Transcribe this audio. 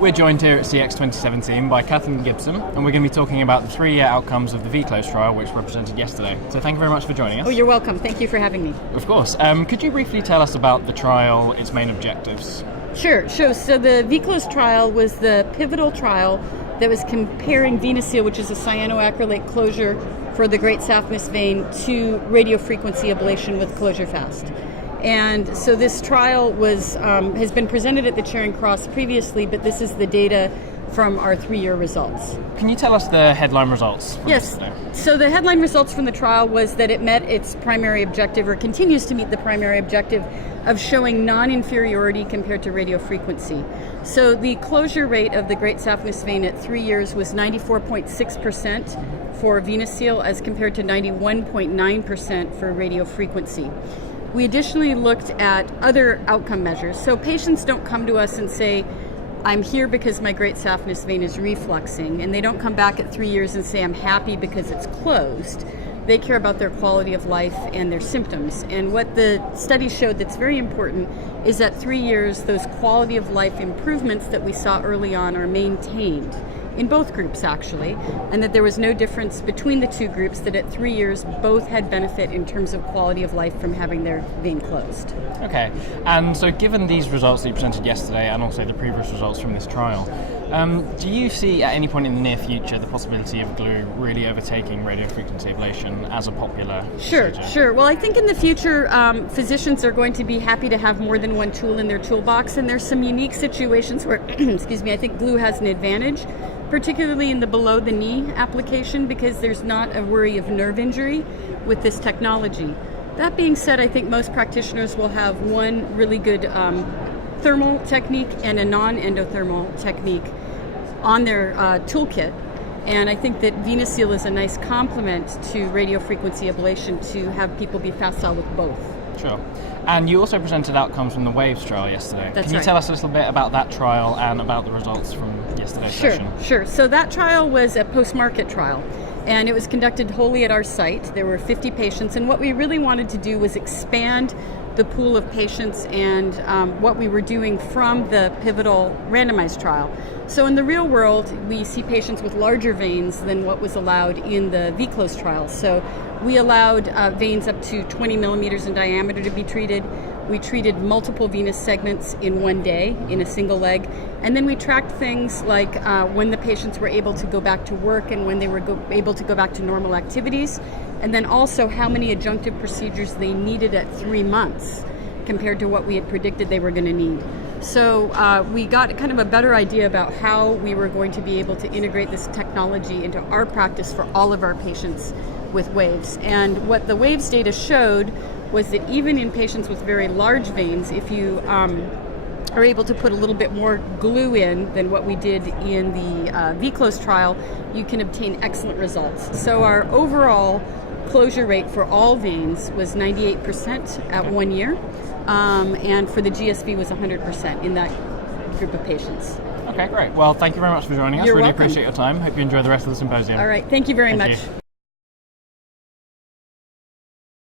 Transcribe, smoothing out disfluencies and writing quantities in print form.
We're joined here at CX 2017 by Kathleen Gibson, and we're going to be talking about the 3-year outcomes of the VeClose trial, which were presented yesterday. So thank you very much for joining us. Oh, you're welcome. Thank you for having me. Of course. Could you briefly tell us about the trial, its main objectives? Sure. So the VeClose trial was the pivotal trial that was comparing VeNous, which is a cyanoacrylate closure for the great saphenous vein, to radiofrequency ablation with closure fast. And so this trial has been presented at the Charing Cross previously, but this is the data from our 3-year results. Can you tell us the headline results? Yes. So the headline results from the trial was that it met its primary objective, or continues to meet the primary objective, of showing non-inferiority compared to radiofrequency. So the closure rate of the great saphenous vein at 3 years was 94.6% for VeNous as compared to 91.9% for radiofrequency. We additionally looked at other outcome measures. So patients don't come to us and say, I'm here because my great saphenous vein is refluxing, and they don't come back at 3 years and say, I'm happy because it's closed. They care about their quality of life and their symptoms. And what the study showed that's very important is at 3 years, those quality of life improvements that we saw early on are maintained in both groups, actually, and that there was no difference between the two groups, that at 3 years both had benefit in terms of quality of life from having their vein closed. Okay, and so given these results that you presented yesterday and also the previous results from this trial, do you see at any point in the near future the possibility of glue really overtaking radiofrequency ablation as a popular procedure? Sure. Well, I think in the future physicians are going to be happy to have more than one tool in their toolbox, and there's some unique situations where, I think glue has an advantage, particularly in the below the knee application, because there's not a worry of nerve injury with this technology. That being said, I think most practitioners will have one really good thermal technique and a non-endothermal technique on their toolkit. And I think that VeNous is a nice complement to radiofrequency ablation to have people be facile with both. Sure. And you also presented outcomes from the WAVES trial yesterday. That's Can you right. tell us a little bit about that trial and about the results from yesterday's session? Sure. So that trial was a post-market trial, and it was conducted wholly at our site. There were 50 patients, and what we really wanted to do was expand the pool of patients and what we were doing from the pivotal randomized trial. So in the real world, we see patients with larger veins than what was allowed in the VeClose trial. So we allowed veins up to 20 millimeters in diameter to be treated. We treated multiple venous segments in one day in a single leg. And then we tracked things like when the patients were able to go back to work and when they were able to go back to normal activities. And then also how many adjunctive procedures they needed at 3 months compared to what we had predicted they were going to need. So we got kind of a better idea about how we were going to be able to integrate this technology into our practice for all of our patients with WAVES. And what the WAVES data showed was that even in patients with very large veins, if you are able to put a little bit more glue in than what we did in the VeClose trial, you can obtain excellent results. So our overall closure rate for all veins was 98% at 1 year, and for the GSV was 100% in that group of patients. Okay, great. Well, thank you very much for joining us. You're really welcome. Appreciate your time. Hope you enjoy the rest of the symposium. All right, thank you very much. You.